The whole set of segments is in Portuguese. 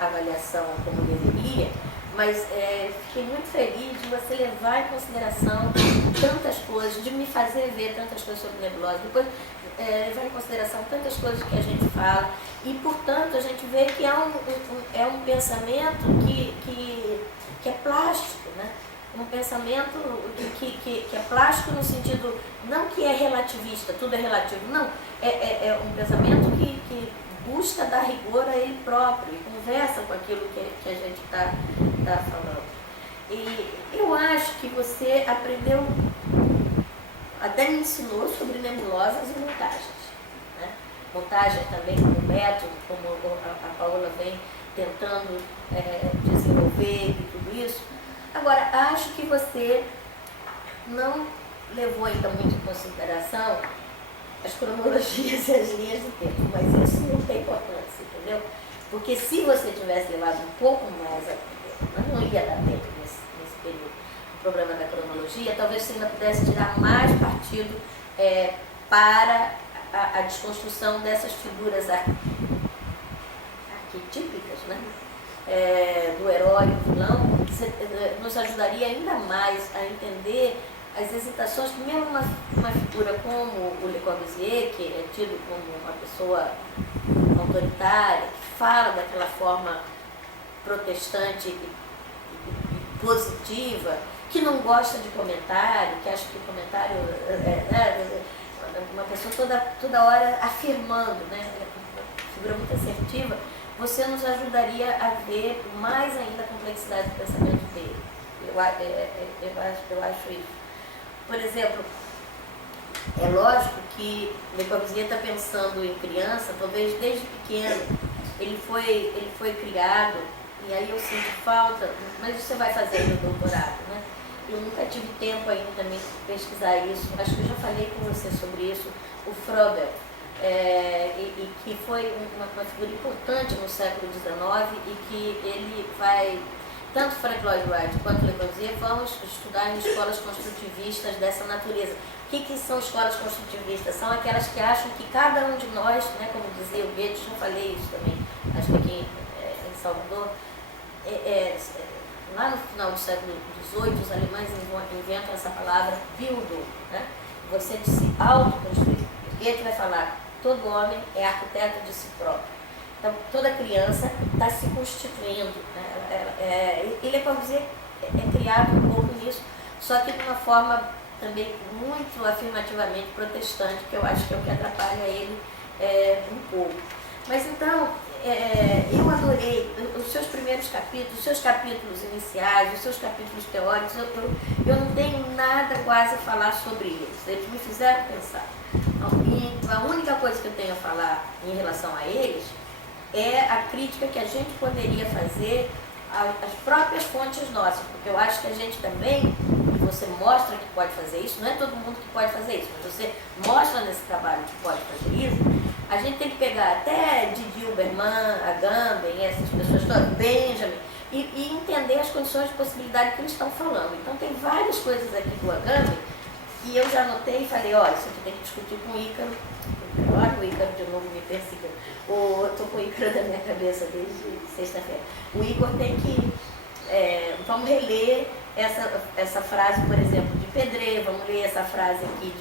a avaliação como deveria, mas fiquei muito feliz de você levar em consideração tantas coisas, de me fazer ver tantas coisas sobre nebulosa, depois levar em consideração tantas coisas que a gente fala, e portanto a gente vê que é um pensamento que é plástico, né? Um pensamento que é plástico no sentido, não que é relativista, tudo é relativo, não, é um pensamento que busca dar rigor a ele próprio e conversa com aquilo que a gente está falando. E eu acho que você aprendeu, até me ensinou sobre nebulosas e montagens, né? Montagem também como método, como a Paola vem tentando desenvolver e tudo isso. Agora, acho que você não levou ainda muito em consideração as cronologias e as linhas do tempo, mas isso não tem importância, entendeu? Porque se você tivesse levado um pouco mais a tempo, não ia dar tempo nesse período, o problema da cronologia, talvez você ainda pudesse tirar mais partido para a desconstrução dessas figuras arquetípicas, né? Do herói e do vilão, nos ajudaria ainda mais a entender as hesitações que mesmo uma figura como o Le Corbusier, que é tido como uma pessoa autoritária, que fala daquela forma protestante e positiva, que não gosta de comentário, que acha que o comentário uma pessoa toda hora afirmando, né? Uma figura muito assertiva. Você nos ajudaria a ver mais ainda a complexidade do pensamento dele. Eu acho isso. Por exemplo, é lógico que Le Corbusier está pensando em criança, talvez desde pequeno. Ele foi criado, e aí eu sinto falta, mas você vai fazer no doutorado, né? Eu nunca tive tempo ainda também de pesquisar isso. Acho que eu já falei com você sobre isso, o Frober. E que foi uma figura importante no século XIX e que ele vai, tanto Frank Lloyd Wright quanto Le Corbusier, vamos estudar em escolas construtivistas dessa natureza. O que são escolas construtivistas? São aquelas que acham que cada um de nós, né, como dizia o Goethe, já falei isso também, acho que aqui em Salvador, lá no final do século XVIII, os alemães inventam essa palavra Bildung, né? Você de se autoconstruir. Goethe vai falar: todo homem é arquiteto de si próprio. Então, toda criança está se constituindo, né? E Le Corbusier é criado um pouco nisso, só que de uma forma também muito afirmativamente protestante, que eu acho que é o que atrapalha ele um pouco. Mas então, eu adorei os seus primeiros capítulos, os seus capítulos iniciais, os seus capítulos teóricos. Eu não tenho nada quase a falar sobre eles me fizeram pensar. E a única coisa que eu tenho a falar em relação a eles é a crítica que a gente poderia fazer às próprias fontes nossas, porque eu acho que a gente também, e você mostra que pode fazer isso, não é todo mundo que pode fazer isso, mas você mostra nesse trabalho que pode fazer isso. A gente tem que pegar até Didi Huberman, Agamben, essas pessoas todas, Benjamin, e entender as condições de possibilidade que eles estão falando. Então tem várias coisas aqui do Agamben que eu já anotei e falei: olha, isso aqui tem que discutir com o Ícaro. Olha, o Ícaro de novo me perseguindo. Eu estou com o Ícaro na minha cabeça desde sexta-feira. O Ícaro tem que... vamos reler essa frase, por exemplo, de Pedret, vamos ler essa frase aqui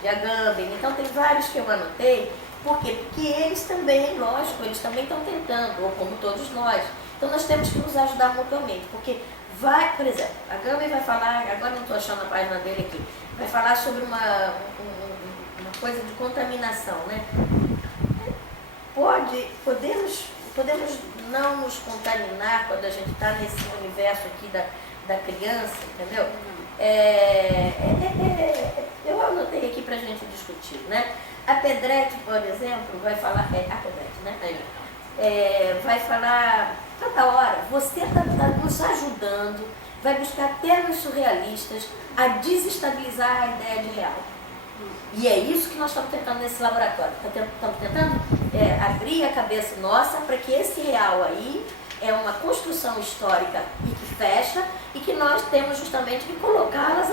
de Agamben. Então tem vários que eu anotei. Por quê? Porque eles também, lógico, eles também estão tentando, ou como todos nós. Então nós temos que nos ajudar mutuamente, porque vai, por exemplo, Agamben vai falar, agora não estou achando a página dele aqui, vai falar sobre uma coisa de contaminação, né? Podemos não nos contaminar quando a gente está nesse universo aqui da criança, entendeu? Eu anotei aqui para a gente discutir, né? A Pedret, por exemplo, vai falar, a Pedret, né? Vai falar toda hora: você está nos ajudando, vai buscar termos surrealistas a desestabilizar a ideia de real. E é isso que nós estamos tentando nesse laboratório. Estamos tentando abrir a cabeça nossa para que esse real aí é uma construção histórica e que fecha, e que nós temos justamente que colocá-la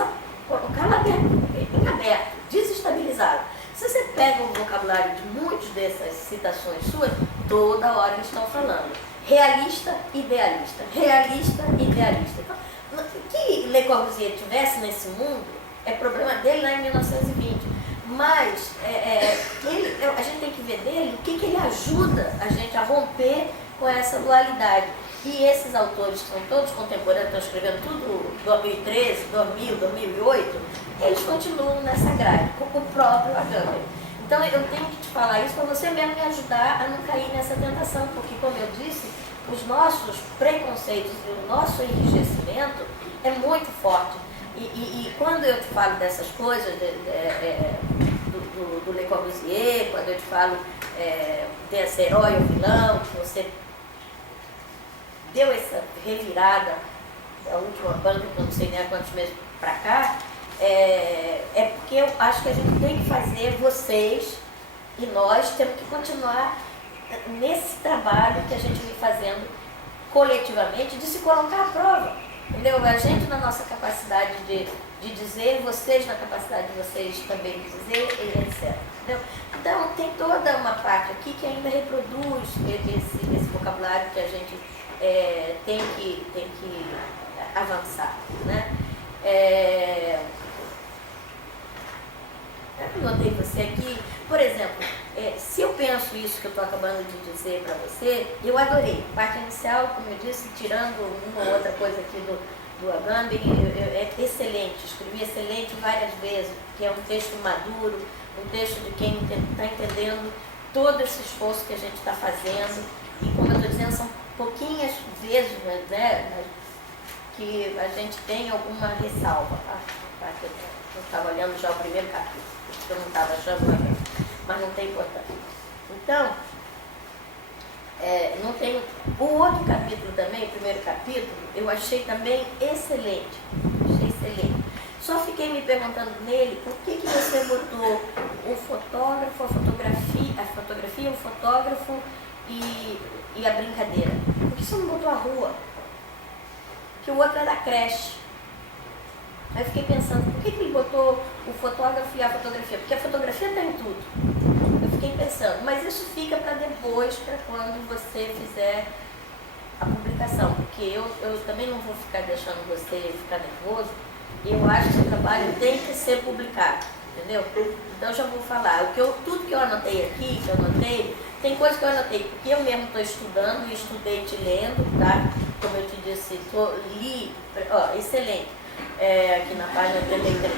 em aberto, desestabilizá-la. Se você pega o vocabulário de muitas dessas citações suas, toda hora eles estão falando. Realista, idealista. Realista, idealista. Então, que Le Corbusier tivesse nesse mundo, é problema dele lá em 1920. Mas a gente tem que ver dele o que ele ajuda a gente a romper com essa dualidade. E esses autores que são todos contemporâneos, estão escrevendo tudo 2013, 2000, 2008, eles continuam nessa grade, com o próprio Agamben. Então eu tenho que te falar isso para você mesmo me ajudar a não cair nessa tentação, porque, como eu disse, os nossos preconceitos e o nosso enrijecimento é muito forte. E quando eu te falo dessas coisas, do Le Corbusier, quando eu te falo desse herói ou vilão, que você deu essa revirada da última banca, que eu não sei nem há quantos meses para cá, é porque eu acho que a gente tem que fazer, vocês e nós temos que continuar nesse trabalho que a gente vem fazendo coletivamente, de se colocar à prova, entendeu? A gente na nossa capacidade de dizer, vocês na capacidade de vocês também de dizer, e etc. Entendeu? Então tem toda uma parte aqui que ainda reproduz esse vocabulário que a gente tem que avançar, né? Eu notei você aqui, por exemplo, se eu penso isso que eu estou acabando de dizer para você, eu adorei. Parte inicial, como eu disse, tirando uma ou outra coisa aqui do Agamben, é excelente, escrevi excelente várias vezes, que é um texto maduro, um texto de quem está entendendo todo esse esforço que a gente está fazendo, e como eu estou dizendo, são pouquinhas vezes, né, que a gente tem alguma ressalva. Eu estava olhando já o primeiro capítulo, porque eu não estava achando nada, mas não tem importância. Então, não tem. O outro capítulo também, o primeiro capítulo, eu achei também excelente. Achei excelente. Só fiquei me perguntando nele por que você botou o fotógrafo, a fotografia, o fotógrafo e a brincadeira. Por que você não botou a rua? Porque o outro é da creche. Aí eu fiquei pensando, por que ele botou o fotógrafo e a fotografia? Porque a fotografia está em tudo. Eu fiquei pensando, mas isso fica para depois, para quando você fizer a publicação. Porque eu também não vou ficar deixando você ficar nervoso. Eu acho que o trabalho tem que ser publicado, entendeu? Então eu já vou falar. Tudo que eu anotei aqui, tem coisa que eu anotei, porque eu mesmo estou estudando e estudei te lendo, tá? Como eu te disse, li, excelente. Aqui na página 33.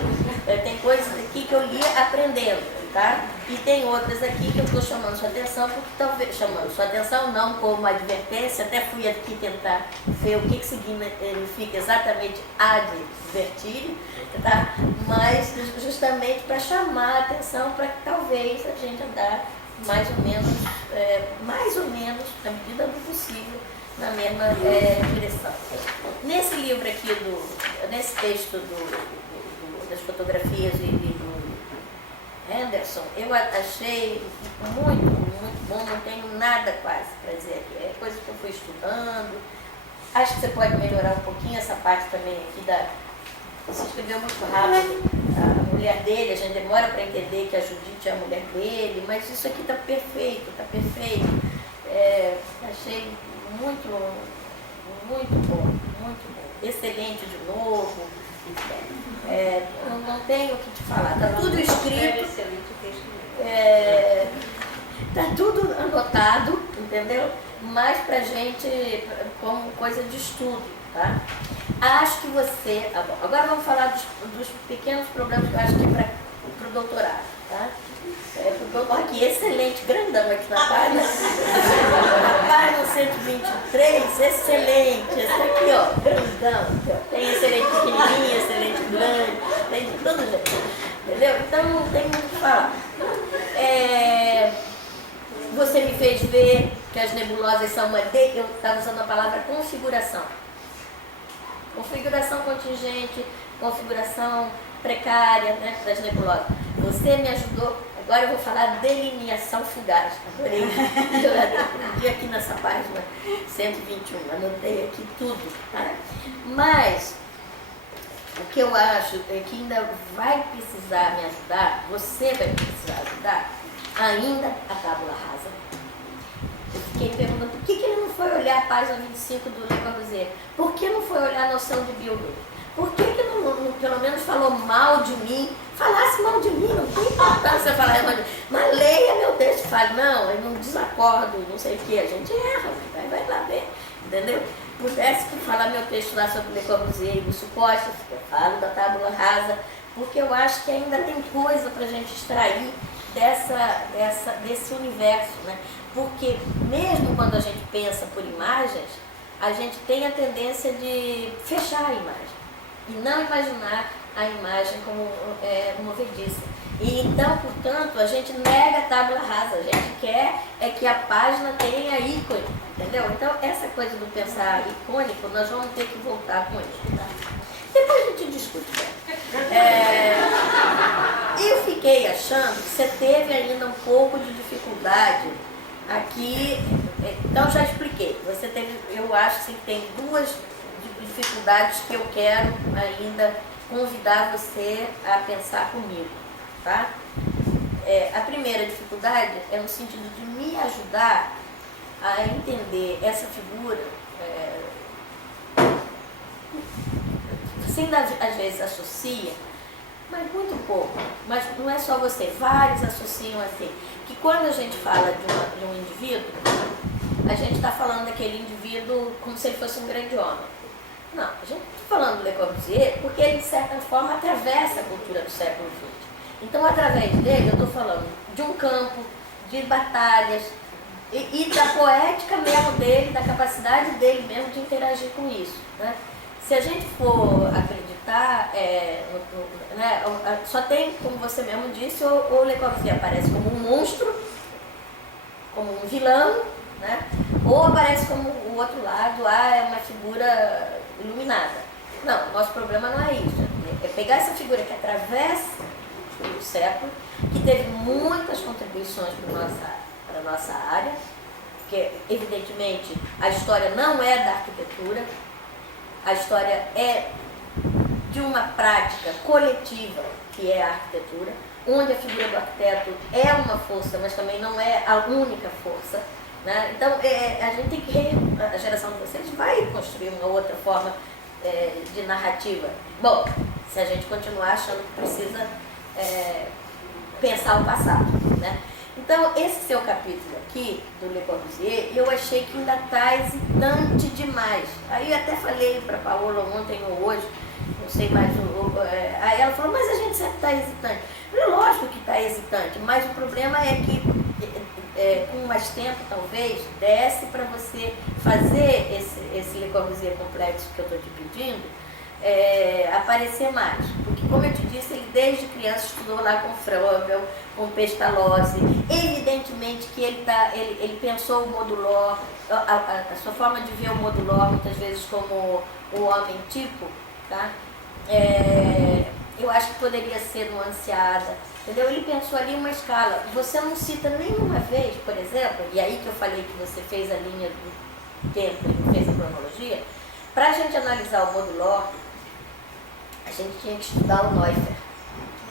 Tem coisas aqui que eu li aprendendo, tá? E tem outras aqui que eu estou chamando sua atenção, porque talvez, chamando sua atenção não como advertência, até fui aqui tentar ver o que significa exatamente advertir, tá? Mas justamente para chamar a atenção, para que talvez a gente andar mais ou menos, na medida do possível, na mesma direção. Nesse livro aqui, nesse texto das fotografias e do Henderson, eu achei muito, muito bom, não tenho nada quase para dizer aqui. É coisa que eu fui estudando. Acho que você pode melhorar um pouquinho essa parte também aqui Você escreveu muito rápido. A mulher dele, a gente demora para entender que a Judite é a mulher dele, mas isso aqui está perfeito, está perfeito. Achei muito, muito bom, muito bom. Excelente de novo. Não tenho o que te falar. Está tudo escrito. Está tudo anotado, entendeu? Mas para gente, como coisa de estudo, tá? Acho que você... Agora vamos falar dos pequenos problemas que eu acho que para o doutorado, tá? Aqui, excelente, grandão aqui na página. Na página 123, excelente. Esse aqui, ó, grandão. Aqui, ó. Tem excelente pequenininho, excelente grande, tem de todo jeito. Entendeu? Então não tem muito o que falar. Você me fez ver que as nebulosas são eu estava usando a palavra configuração. Configuração contingente, configuração precária, né, das nebulosas. Você me ajudou. Agora eu vou falar delineação fugaz. Adorei. Eu aqui nessa página 121, anotei aqui tudo. Tá? Mas o que eu acho é que ainda vai precisar me ajudar, você vai precisar ajudar, ainda a tábula rasa. Eu fiquei perguntando por que ele não foi olhar a página 25 do Le Corbusier? Por que não foi olhar a noção de Bildung? Por que não, pelo menos, falou mal de mim? Falasse mal de mim, não tem importância falar mal de mim. Mas leia meu texto e fale, não, eu não desacordo, não sei o que, a gente erra, vai lá ver, entendeu? Pudesse falar meu texto lá sobre Le Corbusier e Lúcio Costa, eu falo da tábula rasa, porque eu acho que ainda tem coisa para a gente extrair desse universo, né? Porque mesmo quando a gente pensa por imagens, a gente tem a tendência de fechar a imagem e não imaginar a imagem como movediça. E então, portanto, a gente nega a tábula rasa, a gente quer que a página tenha ícone, entendeu? Então, essa coisa do pensar icônico, nós vamos ter que voltar com isso, tá? Depois a gente discute. Eu fiquei achando que você teve ainda um pouco de dificuldade aqui, então já expliquei. Você teve, eu acho que tem duas dificuldades que eu quero ainda convidar você a pensar comigo, tá? A primeira dificuldade é no sentido de me ajudar a entender essa figura. Você ainda às vezes associa, mas muito pouco, mas não é só você, vários associam assim, que quando a gente fala de um indivíduo, a gente está falando daquele indivíduo como se ele fosse um grande homem. Não, a gente está falando do Le Corbusier porque ele, de certa forma, atravessa a cultura do século XX. Então, através dele, eu estou falando de um campo, de batalhas, e da poética mesmo dele, da capacidade dele mesmo de interagir com isso, né? Se a gente for acreditar, né, só tem, como você mesmo disse, o Le Corbusier aparece como um monstro, como um vilão, né? Ou aparece como o outro lado, é uma figura iluminada. Não, nosso problema não é isso. É pegar essa figura que atravessa o século, que teve muitas contribuições para a nossa área, porque, evidentemente, a história não é da arquitetura, a história é de uma prática coletiva, que é a arquitetura, onde a figura do arquiteto é uma força, mas também não é a única força, né? Então, a gente tem que, a geração de vocês vai construir uma outra forma de narrativa. Bom, se a gente continuar achando que precisa pensar o passado, né? Então, esse seu capítulo aqui, do Le Corbusier, eu achei que ainda está hesitante demais. Aí eu até falei para a Paola ontem ou hoje, não sei mais, aí ela falou, mas a gente sempre está hesitante. Eu falei, lógico que está hesitante, mas o problema é que com mais tempo, talvez, desse para você fazer esse Le Corbusier complexo que eu estou te pedindo, aparecer mais. Porque, como eu te disse, ele desde criança estudou lá com Froebel, com Pestalozzi. Evidentemente que ele pensou o modulor, a sua forma de ver o modulor, muitas vezes como o homem tipo, tá? Eu acho que poderia ser nuanceada, entendeu? Ele pensou ali uma escala. Você não cita nenhuma vez, por exemplo, e aí que eu falei que você fez a linha do tempo e fez a cronologia, para a gente analisar o modulor, a gente tinha que estudar o Neuffer.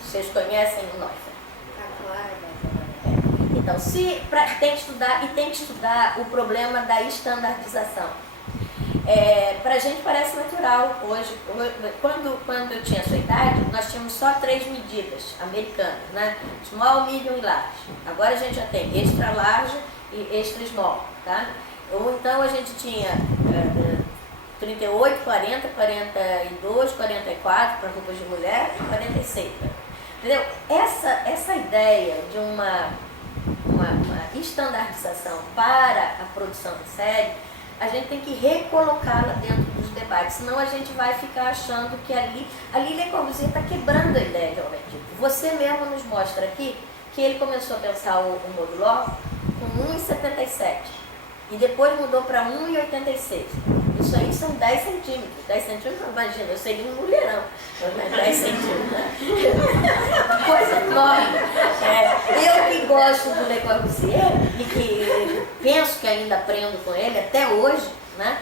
Vocês conhecem o Neuffer? Então, tem que estudar o problema da estandardização. Para a gente parece natural hoje. Quando eu tinha a sua idade, nós tínhamos só 3 medidas americanas, né? Small, medium e large. Agora a gente já tem extra large e extra small, tá? Ou então a gente tinha 38, 40, 42, 44 para roupas de mulher e 46. Entendeu? Essa ideia de uma estandardização para a produção de série, a gente tem que recolocá-la dentro dos debates, senão a gente vai ficar achando que ali Le Corbusier está quebrando a ideia de homem tipo. Você mesmo nos mostra aqui que ele começou a pensar o modulor com 1,77 e depois mudou para 1,86. Isso aí são 10 centímetros. 10 centímetros, imagina, eu seria um mulherão. 10 centímetros, né? Coisa enorme. Eu que gosto do Le Corbusier e que penso que ainda aprendo com ele até hoje, né?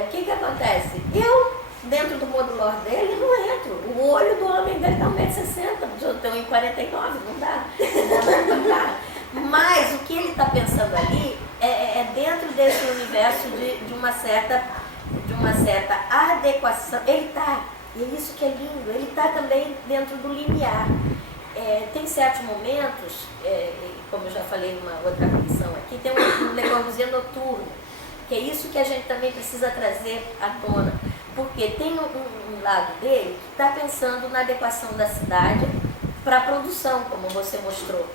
O que acontece? Eu dentro do modulor dele, não entro. O olho do homem dele está 1,60 m, eu tenho 1,49 m, não dá. Não dá. Mas o que ele está pensando ali é dentro desse universo de uma certa adequação. Ele está, e é isso que é lindo, ele está também dentro do limiar. Tem certos momentos, como eu já falei numa outra lição aqui, tem um Le Corbusier noturno, que é isso que a gente também precisa trazer à tona, porque tem um lado dele que está pensando na adequação da cidade para a produção, como você mostrou.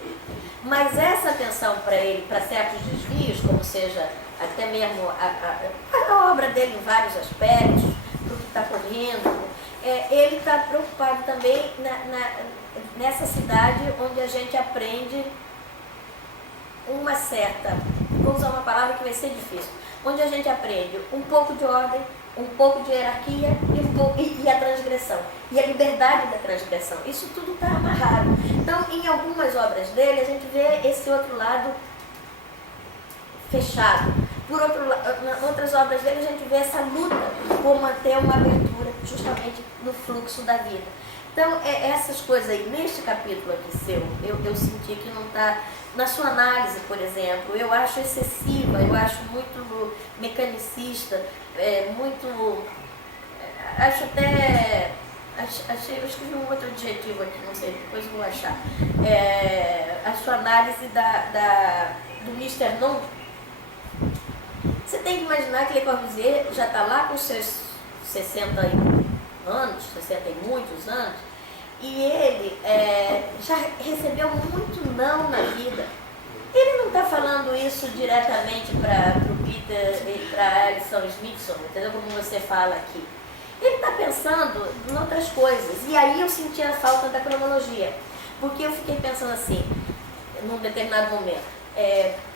Mas essa atenção para ele, para certos desvios, como seja até mesmo a obra dele em vários aspectos, do que está correndo, ele está preocupado também nessa cidade onde a gente aprende uma certa, vou usar uma palavra que vai ser difícil, onde a gente aprende um pouco de ordem, um pouco de hierarquia e a transgressão, e a liberdade da transgressão. Isso tudo está amarrado. Então, em algumas obras dele, a gente vê esse outro lado fechado. Por outro lado, em outras obras dele, a gente vê essa luta por manter uma abertura justamente no fluxo da vida. Então, essas coisas aí, neste capítulo aqui seu, eu senti que não está... Na sua análise, por exemplo, eu acho excessiva, eu acho muito mecanicista, acho até... eu escrevi um outro adjetivo aqui, não sei, depois eu vou achar. A sua análise do Mr. Non. Você tem que imaginar que Le Corbusier já está lá com seus 60 anos, 60 e muitos anos, e ele já recebeu muito não na vida. Ele não está falando isso diretamente para o Peter e para Alison Smithson, entendeu? Como você fala aqui. Ele está pensando em outras coisas. E aí eu senti a falta da cronologia. Porque eu fiquei pensando assim, num determinado momento.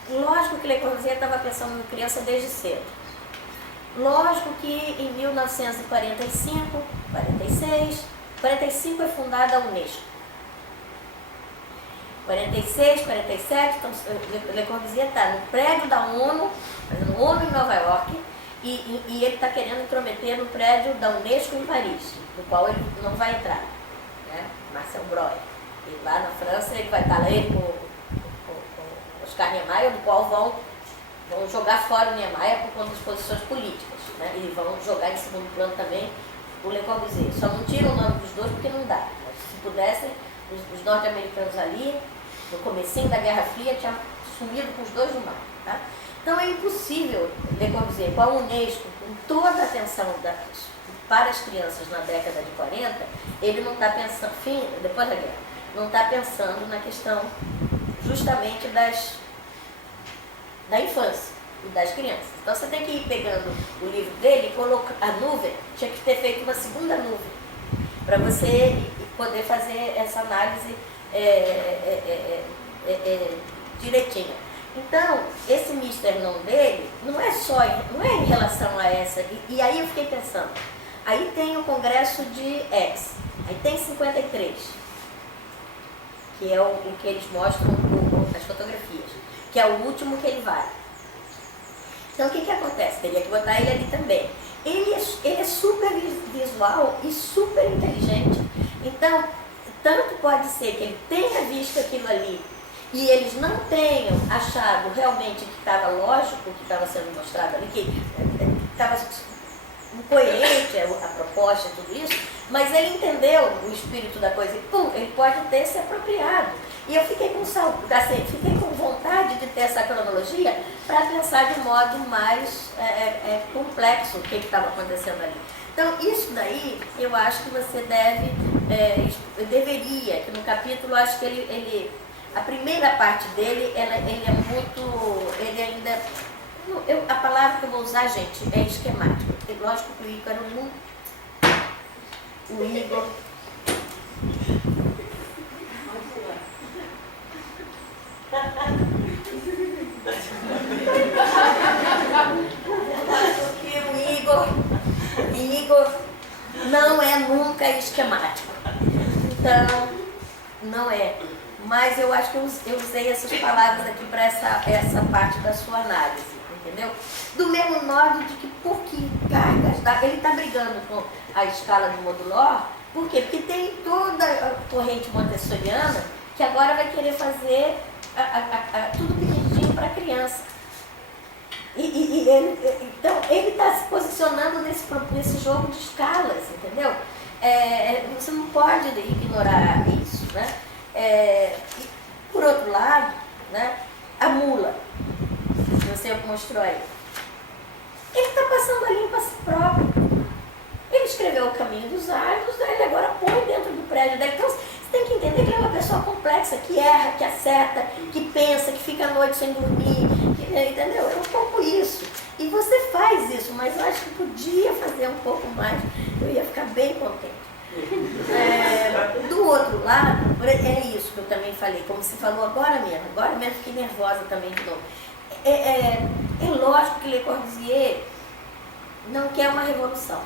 Lógico que Le Corbusier estava pensando em criança desde cedo. Lógico que em 1945, 45 é fundada a Unesco. 46, 47, então Le Corbusier está no prédio da ONU, no ONU em Nova York, e ele está querendo intrometer no prédio da Unesco em Paris, no qual ele não vai entrar, né? Marcel Breuer. E lá na França ele vai estar lá com Oscar Niemeyer, do qual vão jogar fora o Niemeyer por conta das posições políticas, né? E vão jogar em segundo plano também o Le Corbusier. Só não tiram o nome dos dois porque não dá. Mas se pudessem, os norte-americanos ali, no comecinho da Guerra Fria, tinham sumido com os dois no mar. Tá? Então é impossível Le Corbusier, com a Unesco, com toda a atenção para as crianças na década de 40, ele não está pensando, depois da guerra, não está pensando na questão justamente da infância e das crianças. Então você tem que ir pegando o livro dele e colocar a nuvem, tinha que ter feito uma segunda nuvem, para você poder fazer essa análise direitinha. Então, esse Mr. Non dele não é em relação a essa. E aí eu fiquei pensando, aí tem o Congresso de X, aí tem 53, que é o que eles mostram as fotografias, que é o último que ele vai. Então o que acontece? Teria que botar ele ali também. Ele é super visual e super inteligente. Então, tanto pode ser que ele tenha visto aquilo ali e eles não tenham achado realmente que estava lógico, que estava sendo mostrado ali, que estava incoerente a proposta e tudo isso, mas ele entendeu o espírito da coisa e, ele pode ter se apropriado. E eu fiquei com vontade de ter essa cronologia para pensar de modo mais complexo o que estava acontecendo ali. Então, isso daí, eu acho que você deveria, que no capítulo, acho que a primeira parte dele, ele é muito, ele ainda, a palavra que eu vou usar, gente, é esquemático. Lógico que o Ícaro não, o Igor, porque o Igor não é nunca esquemático. Então, não é. Mas eu acho que eu usei essas palavras aqui para essa parte da sua análise, entendeu? Do mesmo modo de que por que cargas d'água, ele está brigando com a escala do modulor, por quê? Porque tem toda a corrente montessoriana que agora vai querer fazer tudo pequenininho para a criança. Então, ele está se posicionando nesse jogo de escalas, entendeu? Você não pode ignorar isso, né? Por outro lado, né, a mula, que você mostrou aí, ele está passando a limpo a si próprio. Ele escreveu O Caminho dos Áridos, ele agora põe dentro do prédio dele. Então, você tem que entender que ele é uma pessoa complexa, que erra, que acerta, que pensa, que fica à noite sem dormir, entendeu? É um pouco isso. E você faz isso, mas eu acho que podia fazer um pouco mais. Eu ia ficar bem contente. Do outro lado, é isso que eu também falei, como você falou agora mesmo fiquei nervosa também de novo. É lógico que Le Corbusier não quer uma revolução.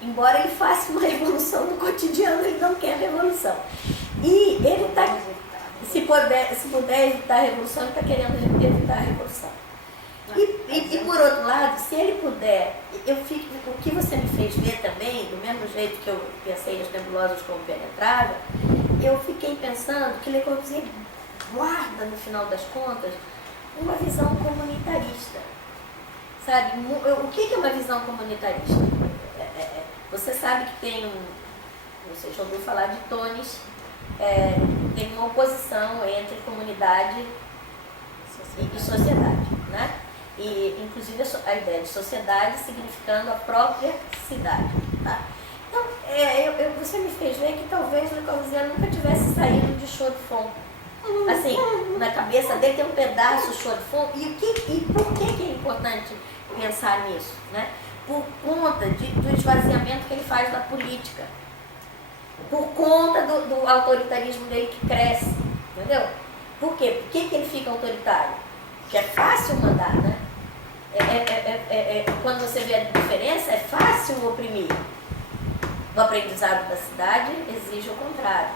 Embora ele faça uma revolução no cotidiano, ele não quer revolução. E ele está, se puder evitar a revolução, ele está querendo evitar a revolução. E por outro lado, se ele puder, o que você me fez ver também, do mesmo jeito que eu pensei nas nebulosas como penetrável, eu fiquei pensando que Le Corbusier guarda, no final das contas, uma visão comunitarista. Sabe, o que é uma visão comunitarista? Você sabe que tem você já ouviu falar de Tones, tem uma oposição entre comunidade e sociedade, né? E inclusive a ideia de sociedade significando a própria cidade, tá? Então, você me fez ver que talvez Le Corbusier nunca tivesse saído de Chaux-de-Fonds. Assim, na cabeça dele tem um pedaço de Chaux-de-Fonds. E por que é importante pensar nisso, né? Por conta do esvaziamento que ele faz da política, por conta do autoritarismo dele que cresce, entendeu? Por quê? Por que ele fica autoritário? Porque é fácil mandar, né? Quando você vê a diferença, é fácil oprimir. O aprendizado da cidade exige o contrário.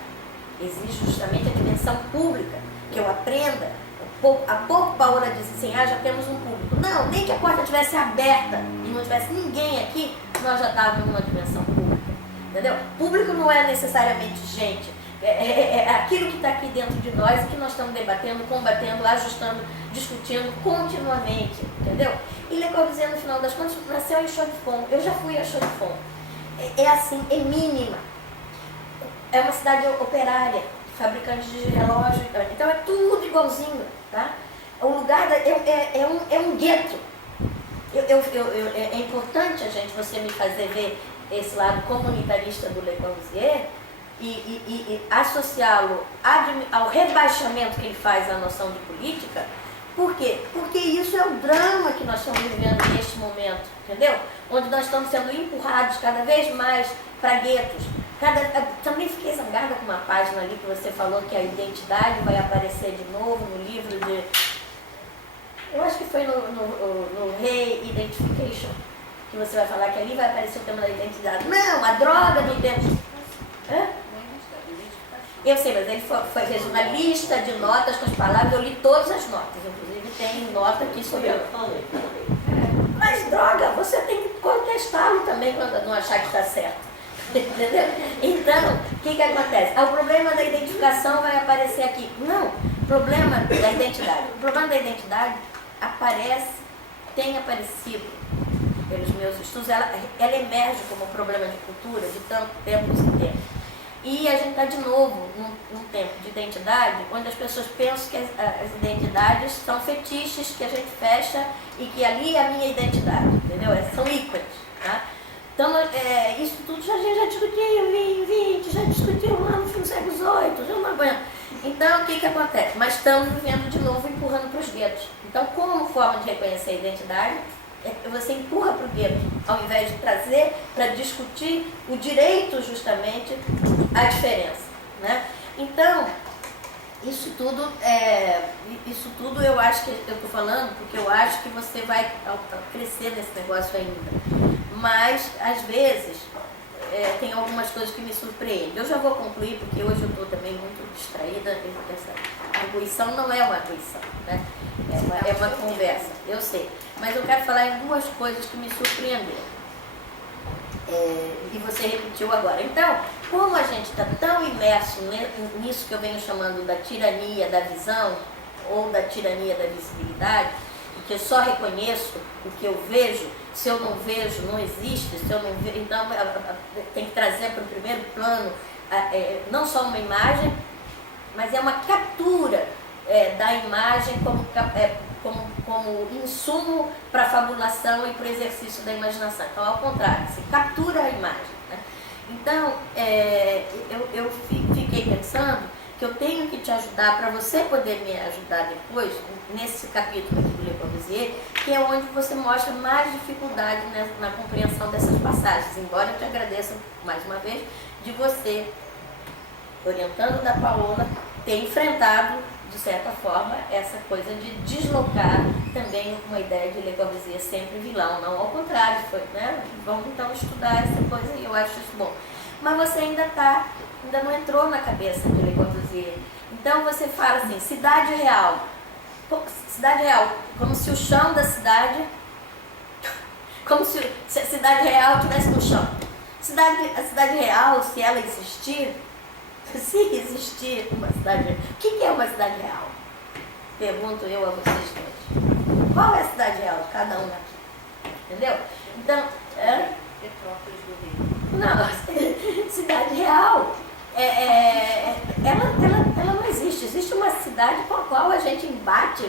Exige justamente a dimensão pública, que eu aprenda. Há pouco Paola disse assim, já temos um público. Não, nem que a porta estivesse aberta e não tivesse ninguém aqui, nós já estávamos numa dimensão pública. Entendeu? Público não é necessariamente gente. É aquilo que está aqui dentro de nós e que nós estamos debatendo, combatendo, ajustando, discutindo continuamente, entendeu? E Le Corbusier, no final das contas, nasceu em Chaux-de-Fonds. Eu já fui a Chaux-de-Fonds. Assim, é mínima. É uma cidade operária, fabricante de relógio, então é tudo igualzinho, tá? O lugar é um gueto. É importante você me fazer ver esse lado comunitarista do Le Corbusier e associá-lo ao rebaixamento que ele faz da noção de política. Por quê? Porque isso é o drama que nós estamos vivendo neste momento, entendeu? Onde nós estamos sendo empurrados cada vez mais para guetos. Também fiquei zangada com uma página ali que você falou que a identidade vai aparecer de novo no livro de... Eu acho que foi no Re-Identification, que você vai falar que ali vai aparecer o tema da identidade. Não, a droga do tempo. Eu sei, mas ele fez uma lista de notas com as palavras, eu li todas as notas, inclusive tem nota aqui sobre... Mas droga, você tem que contestá-lo também quando não achar que está certo. Entendeu? Então, o que acontece? O problema da identificação vai aparecer aqui. Não, problema da identidade. O problema da identidade tem aparecido pelos meus estudos, ela emerge como problema de cultura de tempos em tempos. E a gente está de novo num tempo de identidade, onde as pessoas pensam que as identidades são fetiches que a gente fecha e que ali é a minha identidade, entendeu? São ícones, tá? Então, isso tudo a gente já discutiu em 20, já discutiu lá no século XVIII, já não aguento. Então, o que acontece? Mas estamos vivendo de novo empurrando para os guetos. Então, como forma de reconhecer a identidade, você empurra para o gueto, ao invés de trazer para discutir o direito, justamente, à diferença, né? Então, isso tudo eu acho que eu estou falando, porque eu acho que você vai crescer nesse negócio ainda. Mas, às vezes, tem algumas coisas que me surpreendem. Eu já vou concluir, porque hoje eu estou também muito distraída. Essa arguição não é uma arguição, né? É uma conversa, eu sei. Mas eu quero falar em duas coisas que me surpreenderam. E você repetiu agora. Então, como a gente está tão imerso nisso que eu venho chamando da tirania da visão, ou da tirania da visibilidade, e que eu só reconheço o que eu vejo, se eu não vejo, não existe, se eu não vejo, então tem que trazer para o primeiro plano não só uma imagem, mas é uma captura da imagem como insumo para a fabulação e para o exercício da imaginação. Então, ao contrário, se captura a imagem, né? Então, eu fiquei pensando que eu tenho que te ajudar, para você poder me ajudar depois, nesse capítulo aqui do Le Corbusier, que é onde você mostra mais dificuldade na compreensão dessas passagens, embora eu te agradeça mais uma vez de você, orientando da Paola, ter enfrentado, de certa forma, essa coisa de deslocar também uma ideia de Le Corbusier sempre vilão, não ao contrário, né? Vamos então estudar essa coisa e eu acho isso bom. Mas você ainda não entrou na cabeça de Le Corbusier. Então você fala assim, cidade real, como se o chão da cidade, como se a cidade real estivesse no chão. A cidade real, se ela existir, se existir uma cidade real, o que é uma cidade real? Pergunto eu a vocês todos. Qual é a cidade real de cada um aqui? Entendeu? Então, Petrópolis do Rio. Não, cidade real, ela não existe. Existe uma cidade com a qual a gente embate,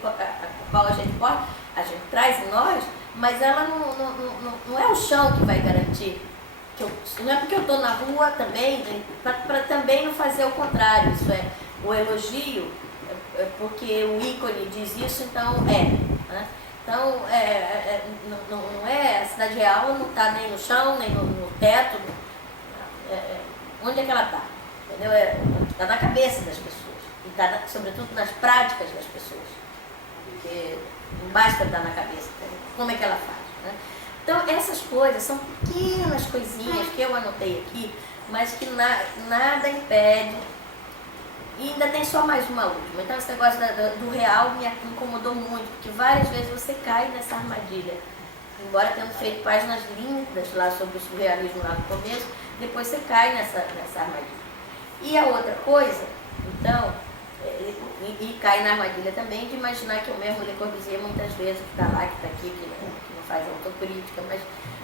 com a qual a gente traz em nós, mas ela não é o chão que vai garantir. Não é porque eu estou na rua também, para também não fazer o contrário. Isso é o elogio, porque o ícone diz isso, então né? Então, não é a cidade real, não está nem no chão, nem no teto. Onde é que ela está? Está na cabeça das pessoas. E está, sobretudo, nas práticas das pessoas. Porque não basta estar na cabeça. Como é que ela faz? Né? Então, essas coisas são pequenas coisinhas que eu anotei aqui, mas que nada impede. E ainda tem só mais uma última. Então, esse negócio do real me incomodou muito, porque várias vezes você cai nessa armadilha. Embora tendo feito páginas lindas lá sobre o surrealismo lá no começo, depois você cai nessa armadilha. E a outra coisa, então, e cai na armadilha também de imaginar que eu mesmo Le Corbusier muitas vezes, que está lá, que está aqui, que não faz autocrítica,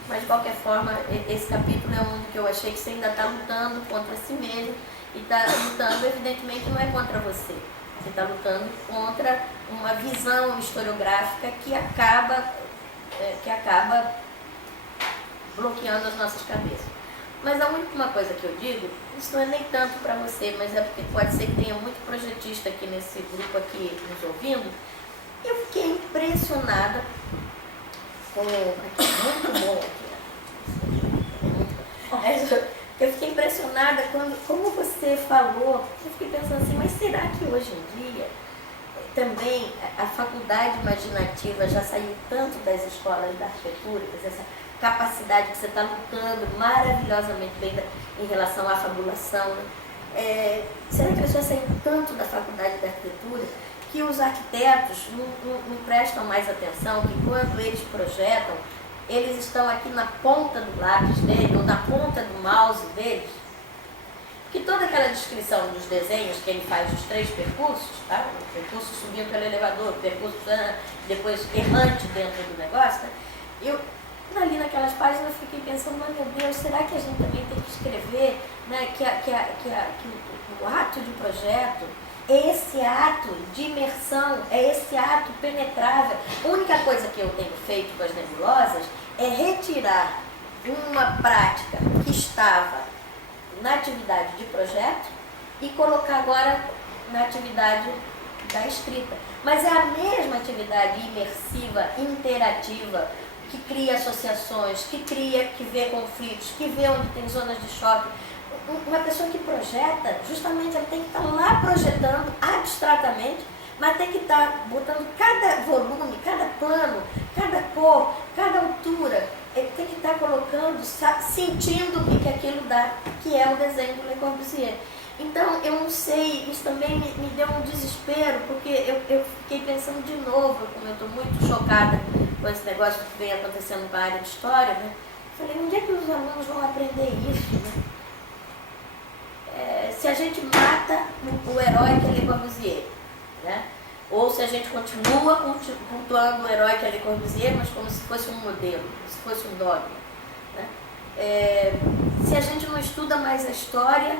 mas de qualquer forma, esse capítulo é um que eu achei que você ainda está lutando contra si mesmo. E está lutando, evidentemente, não é contra você. Você está lutando contra uma visão historiográfica que acaba bloqueando as nossas cabeças. Mas a última coisa que eu digo, isso não é nem tanto para você, mas é porque pode ser que tenha muito projetista aqui nesse grupo aqui nos ouvindo. Eu fiquei impressionada com... muito bom aqui. Eu fiquei impressionada como você falou. Eu fiquei pensando assim, mas será que hoje em dia também a faculdade imaginativa já saiu tanto das escolas da arquitetura, essa capacidade que você está lutando maravilhosamente bem em relação à fabulação, né? Será que eles já saíram tanto da faculdade da arquitetura que os arquitetos não prestam mais atenção, que quando eles projetam, eles estão aqui na ponta do lápis dele, ou na ponta do mouse deles? Porque toda aquela descrição dos desenhos que ele faz dos 3 percursos, tá? O percurso subindo pelo elevador, o percurso depois errante dentro do negócio, né? Eu, ali naquelas páginas, eu fiquei pensando, mas meu Deus, será que a gente também tem que escrever, né, que o ato de projeto é esse ato de imersão, é esse ato penetrável? A única coisa que eu tenho feito com as nebulosas é retirar uma prática que estava na atividade de projeto e colocar agora na atividade da escrita. Mas é a mesma atividade imersiva, interativa, que cria associações, que vê conflitos, que vê onde tem zonas de choque. Uma pessoa que projeta, justamente ela tem que estar lá projetando abstratamente, mas tem que estar botando cada volume, cada plano, cada cor, cada altura, ele tem que estar colocando, sentindo o que aquilo dá, que é o desenho do Le Corbusier. Então, eu não sei, isso também me deu um desespero, porque eu fiquei pensando de novo, como eu estou muito chocada com esse negócio que vem acontecendo com a área de história, né? Falei, onde é que os alunos vão aprender isso, né? Se a gente mata o herói que é Le Corbusier, né? Ou se a gente continua cultuando o herói que é Le Corbusier, mas como se fosse um modelo, como se fosse um dogma, né? Se a gente não estuda mais a história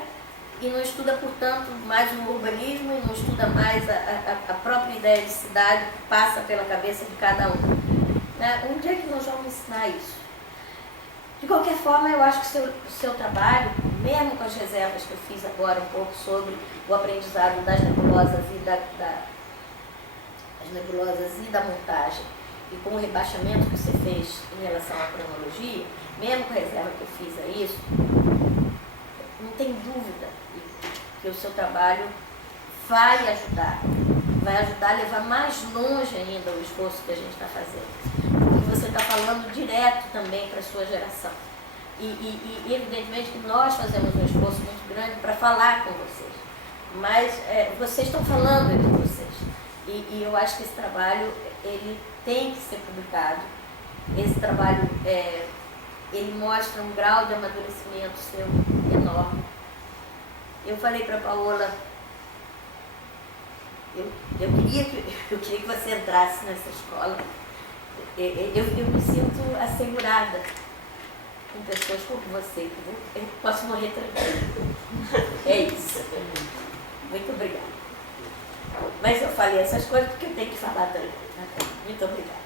e não estuda, portanto, mais o urbanismo e não estuda mais a própria ideia de cidade que passa pela cabeça de cada um, né? Onde é que nós vamos ensinar isso? De qualquer forma, eu acho que o seu trabalho, mesmo com as reservas que eu fiz agora um pouco sobre o aprendizado das nebulosas e da montagem, e com o rebaixamento que você fez em relação à cronologia, mesmo com a reserva que eu fiz a isso, não tem dúvida que o seu trabalho vai ajudar a levar mais longe ainda o esforço que a gente está fazendo. Porque você está falando direto também para a sua geração. E evidentemente que nós fazemos um esforço muito grande para falar com vocês. Mas vocês estão falando entre vocês. E eu acho que esse trabalho, ele tem que ser publicado. Esse trabalho, ele mostra um grau de amadurecimento seu enorme. Eu falei para a Paola, eu queria que você entrasse nessa escola. Eu me sinto assegurada com pessoas como você, eu posso morrer tranquilo. É isso. Muito obrigada. Mas eu falei essas coisas porque eu tenho que falar também. Muito obrigada.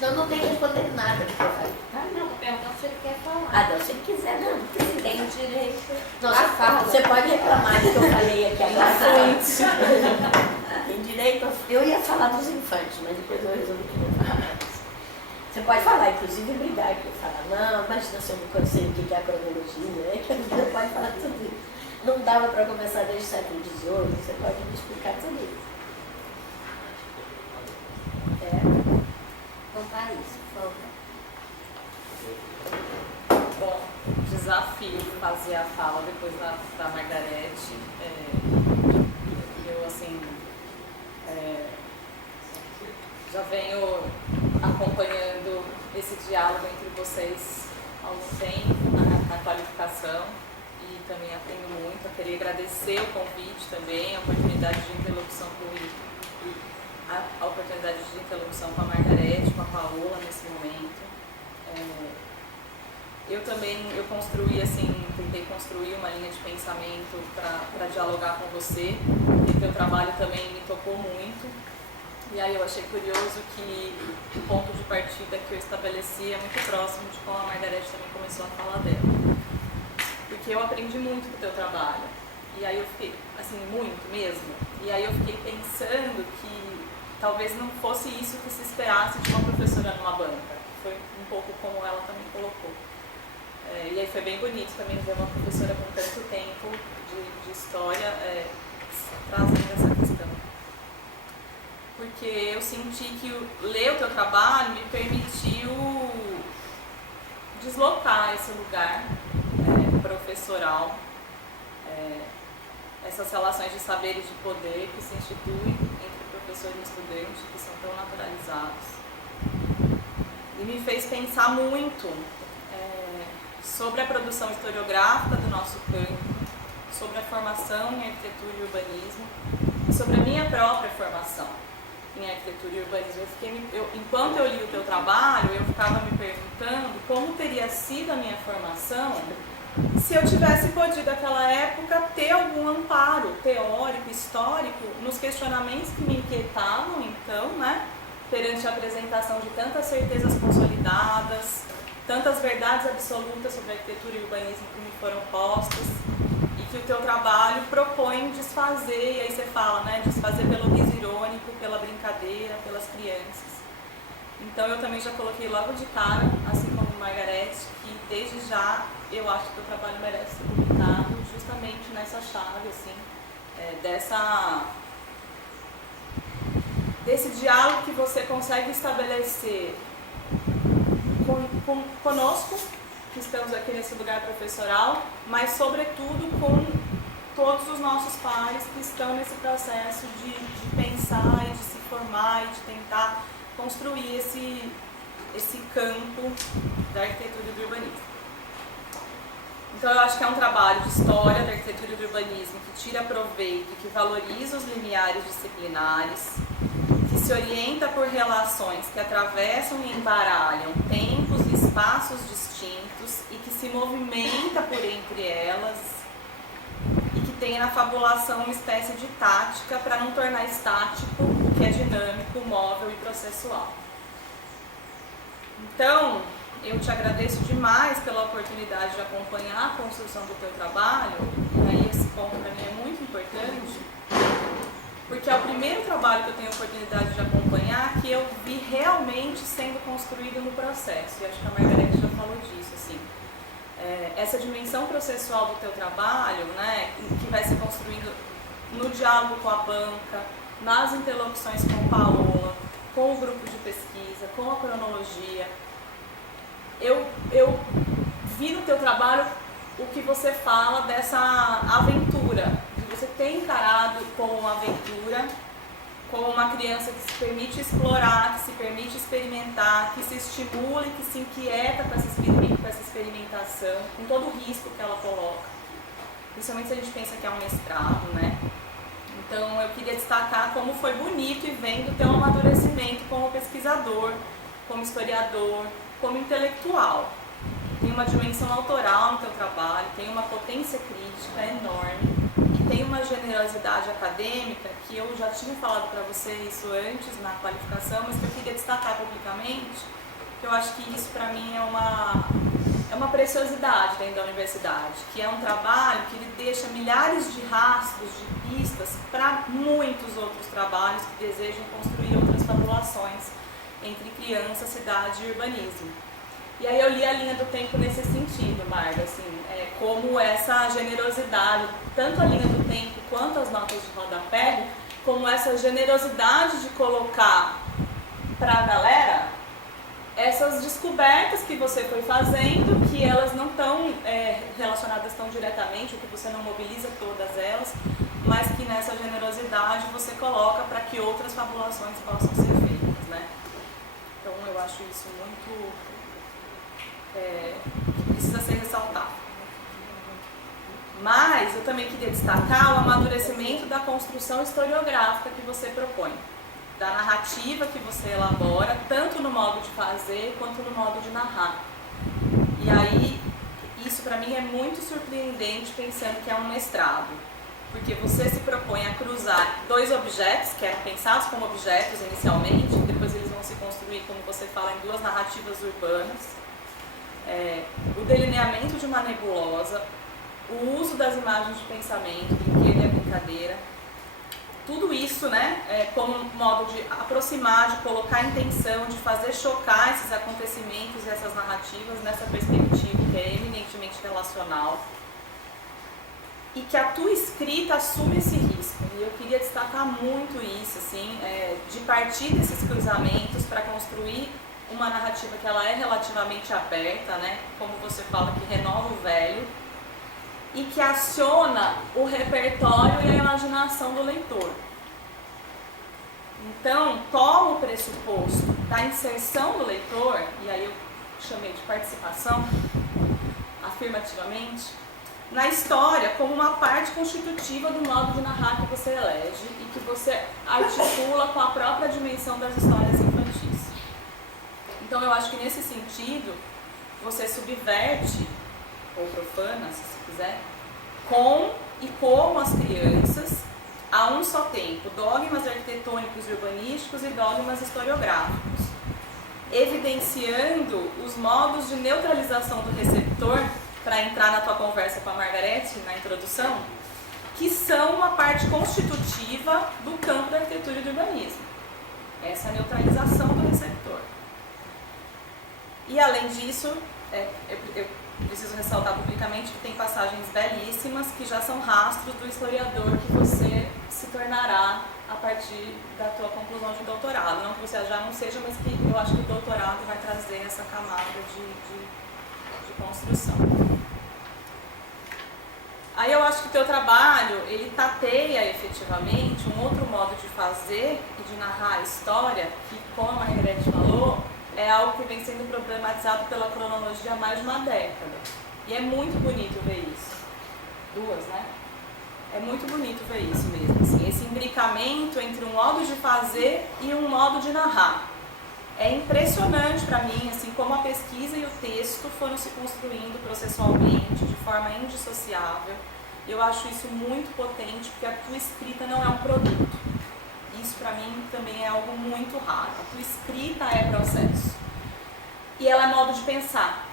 Não tem que responder nada do que eu falei, tá? Não, vou perguntar se ele quer falar. Não, se ele quiser, não. Você Tem o direito. Você pode reclamar do que eu falei aqui agora. Tem direito. Eu ia falar dos infantes, mas depois eu resolvi que não falar mais. Você pode falar, inclusive brigar aqui. Falar, não, imagina se eu não sei o que é a cronologia. Que a menina pode falar tudo isso. Não dava para começar desde o século XVIII. Você pode me explicar tudo isso. Contar isso, por favor. Bom, desafio fazer a fala depois da Margarete. Eu, assim, já venho acompanhando esse diálogo entre vocês há algum tempo na qualificação e também aprendo muito. Eu queria agradecer o convite também, a oportunidade de interlocução com a Margarete, com a Paola nesse momento. Eu também tentei construir uma linha de pensamento para dialogar com você, e o teu trabalho também me tocou muito. E aí eu achei curioso que o ponto de partida que eu estabeleci é muito próximo de como a Margarete também começou a falar dela. Porque eu aprendi muito com o teu trabalho. E aí eu fiquei, assim, muito mesmo. E aí eu fiquei pensando que talvez não fosse isso que se esperasse de uma professora numa banca. Foi um pouco como ela também colocou. E aí foi bem bonito também ver uma professora com tanto tempo de história trazendo essa questão. Porque eu senti que ler o teu trabalho me permitiu deslocar esse lugar professoral, essas relações de saberes de poder que se instituem entre professor e estudante, que são tão naturalizados. E me fez pensar muito sobre a produção historiográfica do nosso campo, sobre a formação em arquitetura e urbanismo e sobre a minha própria formação em arquitetura e urbanismo. Enquanto eu li o teu trabalho, eu ficava me perguntando como teria sido a minha formação se eu tivesse podido, naquela época, ter algum amparo teórico, histórico, nos questionamentos que me inquietavam, então, né, perante a apresentação de tantas certezas consolidadas, tantas verdades absolutas sobre arquitetura e urbanismo que me foram postas, e que o teu trabalho propõe desfazer, e aí você fala, né, desfazer pelo riso irônico, pela brincadeira, pelas crianças. Então eu também já coloquei logo de cara, assim como Margarete, que desde já eu acho que o teu trabalho merece ser publicado justamente nessa chave, assim, desse diálogo que você consegue estabelecer conosco, que estamos aqui nesse lugar professoral, mas sobretudo com todos os nossos pares que estão nesse processo de pensar e de se formar e de tentar construir esse campo da arquitetura e do urbanismo. Então eu acho que é um trabalho de história da arquitetura e do urbanismo que tira proveito, que valoriza os limiares disciplinares, que se orienta por relações que atravessam e embaralham tempos e espaços distintos e que se movimenta por entre elas e que tem na fabulação uma espécie de tática para não tornar estático o que é dinâmico, móvel e processual. Então, eu te agradeço demais pela oportunidade de acompanhar a construção do teu trabalho, e aí esse ponto para mim é muito importante, porque é o primeiro trabalho que eu tenho a oportunidade de acompanhar que eu vi realmente sendo construído no processo, e acho que a Margarete já falou disso, assim. Essa dimensão processual do teu trabalho, né, que vai ser construído no diálogo com a banca, nas interlocuções com a Paola, com o grupo de pesquisa, com a cronologia. Eu vi no teu trabalho o que você fala dessa aventura, que você tem encarado como uma aventura, como uma criança que se permite explorar, que se permite experimentar, que se estimula e que se inquieta com essa experimentação, com todo o risco que ela coloca. Principalmente se a gente pensa que é um mestrado, né? Então eu queria destacar como foi bonito e vendo teu amadurecimento como pesquisador, como historiador, como intelectual. Tem uma dimensão autoral no teu trabalho, tem uma potência crítica enorme e tem uma generosidade acadêmica que eu já tinha falado para você isso antes na qualificação, mas que eu queria destacar publicamente, que eu acho que isso para mim é uma preciosidade dentro da universidade, que é um trabalho que ele deixa milhares de rastros, de pistas para muitos outros trabalhos que desejam construir outras fabulações entre criança, cidade e urbanismo. E aí eu li a linha do tempo nesse sentido, Marga, assim, como essa generosidade, tanto a linha do tempo quanto as notas de rodapé, como essa generosidade de colocar para a galera essas descobertas que você foi fazendo, que elas não estão relacionadas tão diretamente, ou que você não mobiliza todas elas, mas que nessa generosidade você coloca para que outras fabulações possam ser feitas, né? Então eu acho isso muito... precisa ser ressaltado. Mas eu também queria destacar o amadurecimento da construção historiográfica que você propõe, da narrativa que você elabora, tanto no modo de fazer quanto no modo de narrar. E aí, isso para mim é muito surpreendente pensando que é um mestrado, porque você se propõe a cruzar dois objetos, que eram pensados como objetos inicialmente, depois eles vão se construir, como você fala, em duas narrativas urbanas, o delineamento de uma nebulosa, o uso das imagens de pensamento, brinquedo e a brincadeira, tudo isso, né, como modo de aproximar, de colocar em tensão, de fazer chocar esses acontecimentos e essas narrativas nessa perspectiva que é eminentemente relacional, e que a tua escrita assume esse risco. E eu queria destacar muito isso, assim, de partir desses cruzamentos para construir uma narrativa que ela é relativamente aberta, né, como você fala, que renova o velho, e que aciona o repertório e a imaginação do leitor. Então, toma o pressuposto da inserção do leitor, e aí eu chamei de participação, afirmativamente, na história como uma parte constitutiva do modo de narrar que você elege e que você articula com a própria dimensão das histórias infantis. Então eu acho que nesse sentido, você subverte, ou profana, se você quiser, com e como as crianças, a um só tempo, dogmas arquitetônicos e urbanísticos e dogmas historiográficos, evidenciando os modos de neutralização do receptor, para entrar na tua conversa com a Margarete, na introdução, que são uma parte constitutiva do campo da arquitetura e do urbanismo. Essa neutralização do receptor. E além disso, eu preciso ressaltar publicamente que tem passagens belíssimas que já são rastros do historiador que você se tornará a partir da tua conclusão de doutorado. Não que você já não seja, mas que eu acho que o doutorado vai trazer essa camada de construção. Aí eu acho que o teu trabalho, ele tateia efetivamente um outro modo de fazer e de narrar a história, que, como a Margarete falou, é algo que vem sendo problematizado pela cronologia há mais de uma década. E é muito bonito ver isso. Duas, né? É muito bonito ver isso mesmo, assim, esse imbricamento entre um modo de fazer e um modo de narrar. É impressionante para mim, assim, como a pesquisa e o texto foram se construindo processualmente, de forma indissociável. Eu acho isso muito potente, porque a tua escrita não é um produto. Isso para mim também é algo muito raro. A tua escrita é processo. E ela é modo de pensar.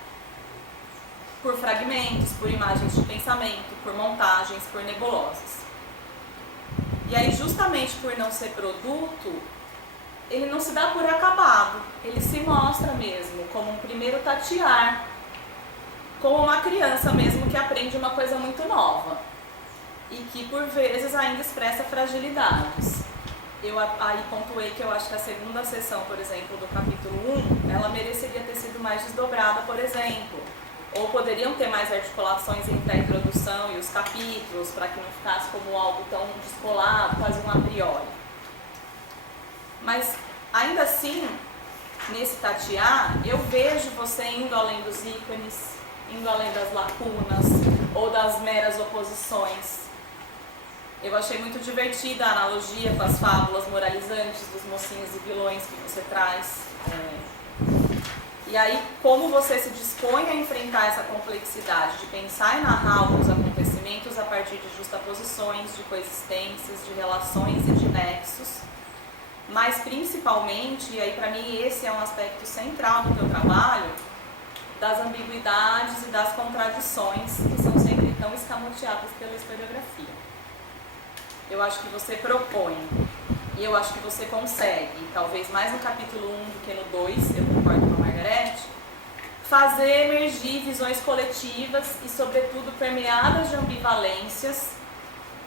Por fragmentos, por imagens de pensamento, por montagens, por nebulosas. E aí, justamente por não ser produto, ele não se dá por acabado. Ele se mostra mesmo como um primeiro tatear, como uma criança mesmo que aprende uma coisa muito nova e que, por vezes, ainda expressa fragilidades. Eu aí pontuei que eu acho que a segunda sessão, por exemplo, do capítulo 1, ela mereceria ter sido mais desdobrada, por exemplo. Ou poderiam ter mais articulações entre a introdução e os capítulos, para que não ficasse como algo tão descolado, quase um a priori. Mas, ainda assim, nesse tatear, eu vejo você indo além dos ícones, indo além das lacunas ou das meras oposições. Eu achei muito divertida a analogia com as fábulas moralizantes dos mocinhos e vilões que você traz. E aí, como você se dispõe a enfrentar essa complexidade de pensar e narrar alguns acontecimentos a partir de justaposições, de coexistências, de relações e de nexos, mas principalmente, e aí para mim esse é um aspecto central do teu trabalho, das ambiguidades e das contradições que são sempre tão escamoteadas pela historiografia. Eu acho que você propõe, e eu acho que você consegue, talvez mais no capítulo 1 do que no 2, eu concordo com a Margarete, fazer emergir visões coletivas e, sobretudo, permeadas de ambivalências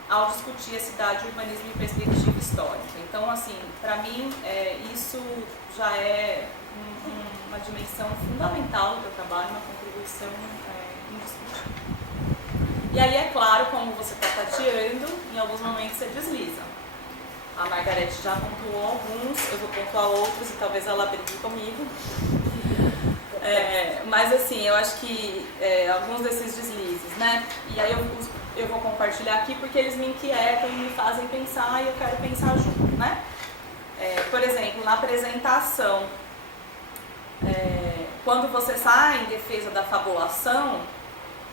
ao discutir a cidade, o urbanismo em perspectiva histórica. Então, assim, para mim, isso já é uma dimensão fundamental do teu trabalho, uma contribuição indiscutível. E aí, é claro, como você está tateando, em alguns momentos você desliza. A Margarete já pontuou alguns, eu vou pontuar outros e talvez ela brigue comigo. Mas assim, eu acho que alguns desses deslizes, né? E aí eu vou compartilhar aqui porque eles me inquietam e me fazem pensar e eu quero pensar junto, né? Por exemplo, na apresentação, quando você sai em defesa da fabulação,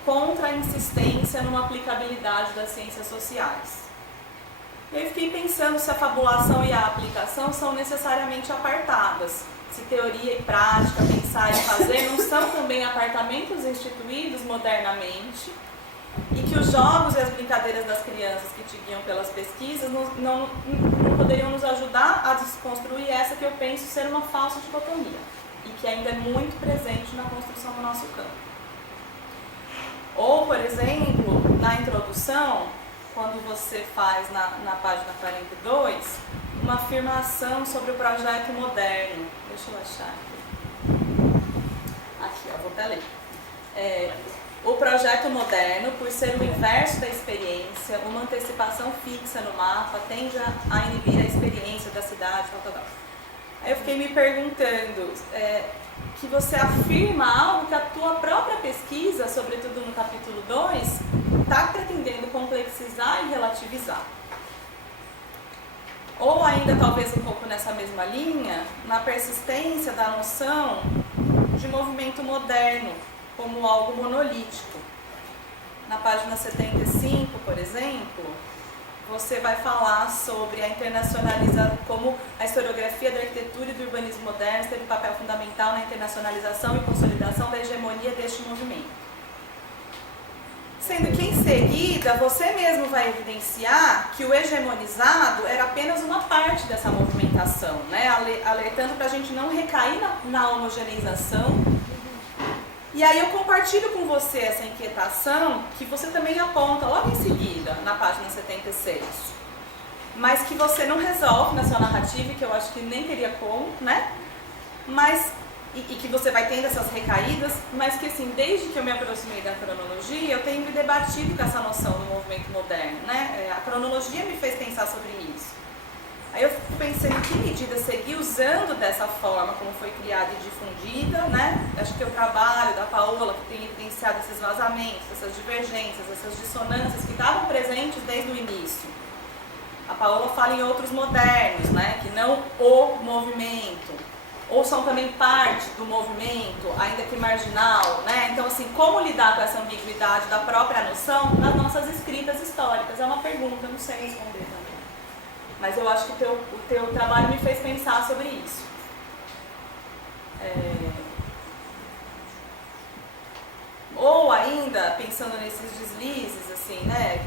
contra a insistência numa aplicabilidade das ciências sociais. Eu fiquei pensando se a fabulação e a aplicação são necessariamente apartadas. Se teoria e prática, pensar e fazer não são também apartamentos instituídos modernamente e que os jogos e as brincadeiras das crianças que te guiam pelas pesquisas não poderiam nos ajudar a desconstruir essa que eu penso ser uma falsa dicotomia e que ainda é muito presente na construção do nosso campo. Ou, por exemplo, na introdução, quando você faz na página 42, uma afirmação sobre o projeto moderno. Deixa eu achar aqui. Vou até ler. O projeto moderno, por ser o inverso da experiência, uma antecipação fixa no mapa, tende a inibir a experiência da cidade, tal. Aí eu fiquei me perguntando, que você afirma algo que a tua própria pesquisa, sobretudo no capítulo 2, está pretendendo complexizar e relativizar. Ou ainda, talvez um pouco nessa mesma linha, na persistência da noção de movimento moderno como algo monolítico. Na página 75, por exemplo, você vai falar sobre a internacionalização, como a historiografia da arquitetura e do urbanismo moderno teve um papel fundamental na internacionalização e consolidação da hegemonia deste movimento. Sendo que em seguida, você mesmo vai evidenciar que o hegemonizado era apenas uma parte dessa movimentação, né? Alertando para a gente não recair na homogeneização E aí eu compartilho com você essa inquietação que você também aponta logo em seguida, na página 76. Mas que você não resolve na sua narrativa, que eu acho que nem teria como, né? Mas, e que você vai tendo essas recaídas, mas que assim, desde que eu me aproximei da cronologia, eu tenho me debatido com essa noção do movimento moderno, né? A cronologia me fez pensar sobre isso. Aí eu fico pensando em que medida seguir usando dessa forma como foi criada e difundida, né? Acho que o trabalho da Paola, que tem evidenciado esses vazamentos, essas divergências, essas dissonâncias que estavam presentes desde o início. A Paola fala em outros modernos, né? Que não o movimento, ou são também parte do movimento, ainda que marginal, né? Então, assim, como lidar com essa ambiguidade da própria noção nas nossas escritas históricas? É uma pergunta, eu não sei responder também. Mas eu acho que o teu trabalho me fez pensar sobre isso. Ou ainda, pensando nesses deslizes, assim, né,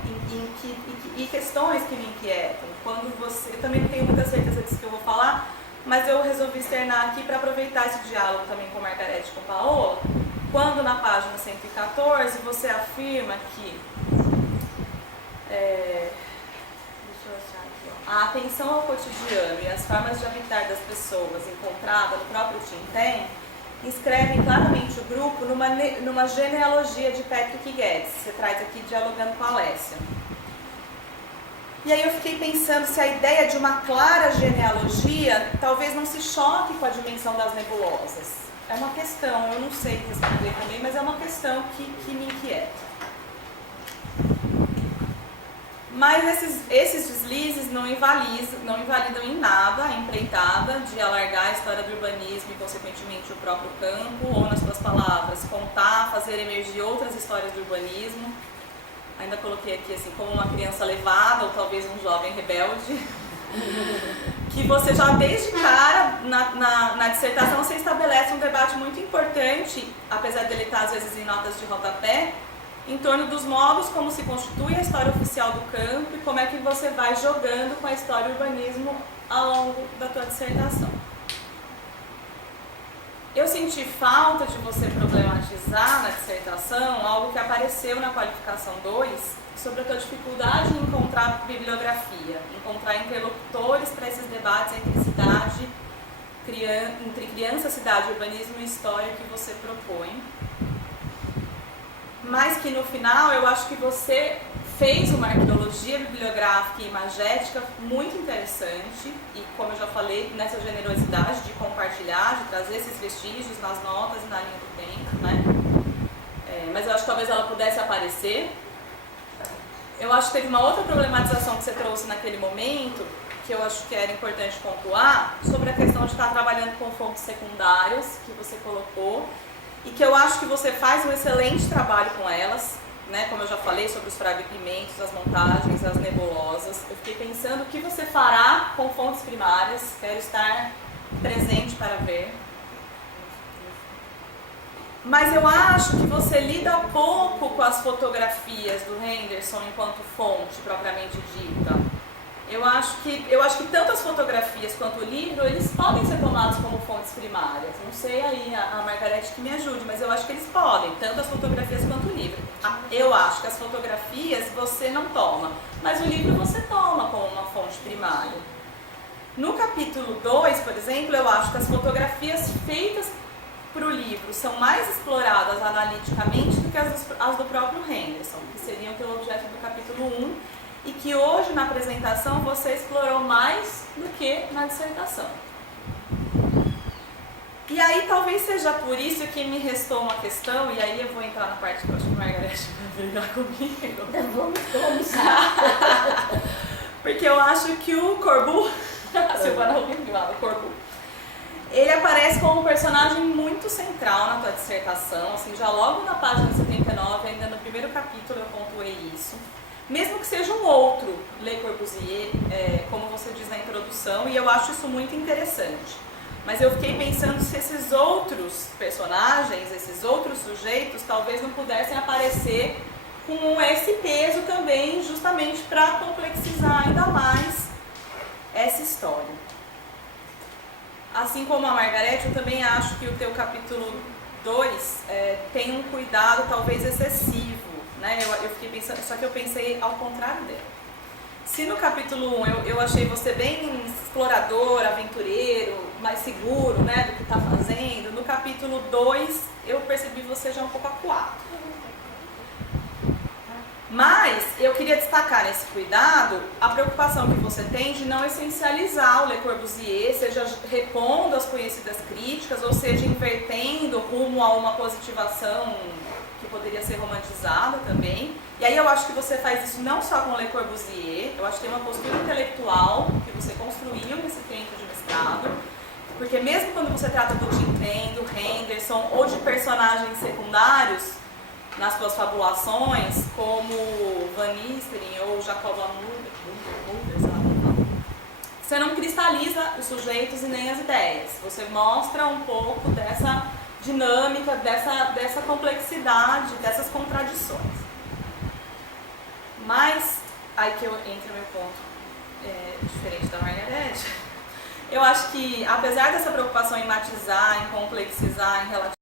em questões que me inquietam. Quando você, eu também não tenho muita certeza disso que eu vou falar, mas eu resolvi externar aqui para aproveitar esse diálogo também com Margarete e com Paola, quando na página 114 você afirma que a atenção ao cotidiano e as formas de habitar das pessoas encontrada no próprio Tintin inscrevem claramente o grupo numa genealogia de Patrick Guedes. Você traz aqui dialogando com a Alessia. E aí eu fiquei pensando se a ideia de uma clara genealogia talvez não se choque com a dimensão das nebulosas. É uma questão, eu não sei responder também, mas é uma questão que me inquieta. Mas esses deslizes não invalidam em nada a empreitada de alargar a história do urbanismo e, consequentemente, o próprio campo, ou, nas suas palavras, contar, fazer emergir outras histórias do urbanismo. Ainda coloquei aqui, assim, como uma criança levada, ou talvez um jovem rebelde, que você já, desde cara, na dissertação, você estabelece um debate muito importante, apesar dele estar, às vezes, em notas de rodapé, em torno dos modos como se constitui a história oficial do campo e como é que você vai jogando com a história do urbanismo ao longo da tua dissertação. Eu senti falta de você problematizar na dissertação algo que apareceu na qualificação 2 sobre a tua dificuldade em encontrar bibliografia, encontrar interlocutores para esses debates entre criança, cidade, urbanismo e história que você propõe. Mas que no final eu acho que você fez uma arqueologia bibliográfica e imagética muito interessante e, como eu já falei, nessa generosidade de compartilhar, de trazer esses vestígios nas notas e na linha do tempo, né? Mas eu acho que talvez ela pudesse aparecer. Eu acho que teve uma outra problematização que você trouxe naquele momento, que eu acho que era importante pontuar, sobre a questão de estar trabalhando com fontes secundárias, que você colocou, e que eu acho que você faz um excelente trabalho com elas, né? Como eu já falei sobre os fragmentos, as montagens, as nebulosas. Eu fiquei pensando o que você fará com fontes primárias, quero estar presente para ver. Mas eu acho que você lida pouco com as fotografias do Henderson enquanto fonte propriamente dita. Eu acho que tanto as fotografias quanto o livro, eles podem ser tomados como fontes primárias. Não sei aí, a Margarete que me ajude, mas eu acho que eles podem, tanto as fotografias quanto o livro. Eu acho que as fotografias você não toma, mas o livro você toma como uma fonte primária. No capítulo 2, por exemplo, eu acho que as fotografias feitas para o livro são mais exploradas analiticamente do que as do próprio Henderson, que seriam pelo objeto do capítulo 1, e que hoje na apresentação você explorou mais do que na dissertação. E aí talvez seja por isso que me restou uma questão, e aí eu vou entrar na parte que eu acho que a Margarete vai brigar comigo. Vamos começar. Porque eu acho que o Corbu, a Silvana ouviu lá, o Corbu, ele aparece como um personagem muito central na tua dissertação, assim, já logo na página 79, ainda no primeiro capítulo eu pontuei isso. Mesmo que seja um outro Le Corbusier, como você diz na introdução, e eu acho isso muito interessante. Mas eu fiquei pensando se esses outros personagens, esses outros sujeitos, talvez não pudessem aparecer com esse peso também, justamente para complexizar ainda mais essa história. Assim como a Margarete, eu também acho que o teu capítulo 2 tem um cuidado talvez excessivo, né? Eu fiquei pensando, só que eu pensei ao contrário dela. Se no capítulo 1 eu achei você bem explorador, aventureiro, mais seguro, né, do que está fazendo, no capítulo 2 eu percebi você já um pouco acuado. Mas eu queria destacar nesse cuidado a preocupação que você tem de não essencializar o Le Corbusier, seja repondo as conhecidas críticas, ou seja, invertendo rumo a uma positivação que poderia ser romantizada também. E aí eu acho que você faz isso não só com Le Corbusier, eu acho que tem uma postura intelectual que você construiu nesse tempo de mestrado, porque mesmo quando você trata do Tintin, do Henderson ou de personagens secundários, nas suas fabulações, como Van Nistelrooy ou Jacob Lamour, você não cristaliza os sujeitos e nem as ideias. Você mostra um pouco dessa dinâmica, dessa complexidade, dessas contradições. Mas, aí que entra o meu ponto diferente da Margaret, eu acho que, apesar dessa preocupação em matizar, em complexizar, em relativizar,